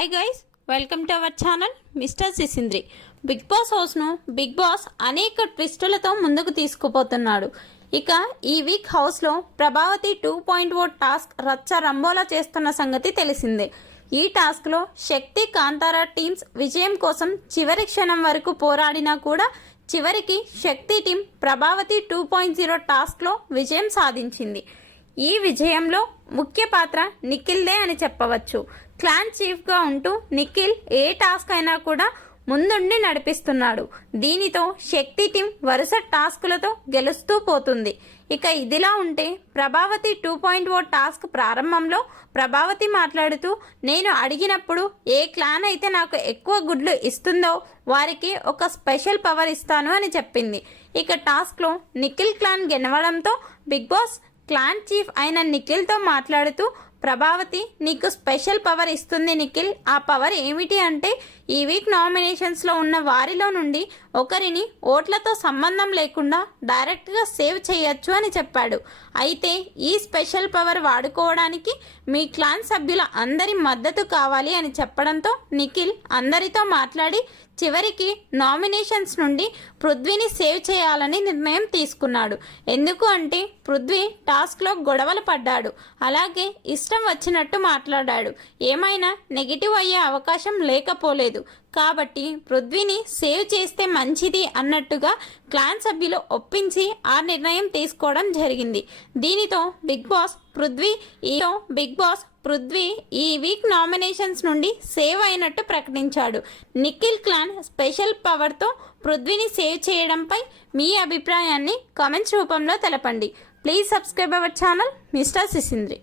Hi guys, welcome to our channel mister Sisindri. Bigg Boss హౌస్ను Bigg Boss అనేక ట్విస్టులతో ముందుకు తీసుకుపోతున్నాడు. ఇక ఈ వీక్ హౌస్లో ప్రభావతి 2.0 టాస్క్ రచ్చ రంబోలా చేస్తున్న సంగతి తెలిసిందే. ఈ టాస్క్లో శక్తి, కాంతారా టీమ్స్ విజయం కోసం చివరి క్షణం వరకు పోరాడినా కూడా చివరికి శక్తి టీం ప్రభావతి 2.0 టాస్క్లో విజయం సాధించింది. ఈ విజయంలో ముఖ్య పాత్ర నిఖిల్దే అని చెప్పవచ్చు. క్లాన్ చీఫ్గా ఉంటూ నిఖిల్ ఏ టాస్క్ అయినా కూడా ముందుండి నడిపిస్తున్నాడు. దీనితో శక్తి టీం వరుస టాస్కులతో గెలుస్తూ పోతుంది. ఇక ఇదిలా ఉంటే ప్రభావతి 2.0 టాస్క్ ప్రారంభంలో ప్రభావతి మాట్లాడుతూ, నేను అడిగినప్పుడు ఏ క్లాన్ అయితే నాకు ఎక్కువ గుడ్లు ఇస్తుందో వారికి ఒక స్పెషల్ పవర్ ఇస్తాను అని చెప్పింది. ఇక టాస్క్లో నిఖిల్ క్లాన్ గెలవడంతో బిగ్ బాస్ క్లాన్ చీఫ్ అయిన నిఖిల్తో మాట్లాడుతూ, ప్రభావతి నీకు స్పెషల్ పవర్ ఇస్తుంది నిఖిల్. ఆ పవర్ ఏమిటి అంటే ఈ వీక్ నామినేషన్స్లో ఉన్న వారిలో నుండి ఒకరిని ఓట్లతో సంబంధం లేకుండా డైరెక్ట్గా సేవ్ చేయొచ్చు అని చెప్పాడు. అయితే ఈ స్పెషల్ పవర్ వాడుకోవడానికి మీ క్లాన్ సభ్యుల అందరి మద్దతు కావాలి అని చెప్పడంతో నిఖిల్ అందరితో మాట్లాడి చివరికి నామినేషన్స్ నుండి పృథ్వీని సేవ్ చేయాలని నిర్ణయం తీసుకున్నాడు. ఎందుకు అంటే పృథ్వీ టాస్క్లో గొడవలు పడ్డాడు, అలాగే ఇష్టం వచ్చినట్టు మాట్లాడాడు, ఏమైనా నెగిటివ్ అయ్యే అవకాశం లేకపోలేదు. కాబట్టి పృథ్వీని సేవ్ చేస్తే మంచిది అన్నట్టుగా క్లాన్ సభ్యులు ఒప్పించి ఆ నిర్ణయం తీసుకోవడం జరిగింది. దీనితో బిగ్ బాస్ పృథ్వీ ఈ వీక్ నామినేషన్స్ నుండి సేవ్ అయినట్టు ప్రకటించాడు. నిఖిల్ క్లాన్ స్పెషల్ పవర్తో పృథ్వీని సేవ్ చేయడంపై మీ అభిప్రాయాన్ని కామెంట్స్ రూపంలో తెలపండి. Please subscribe our channel mister సిసింద్రి.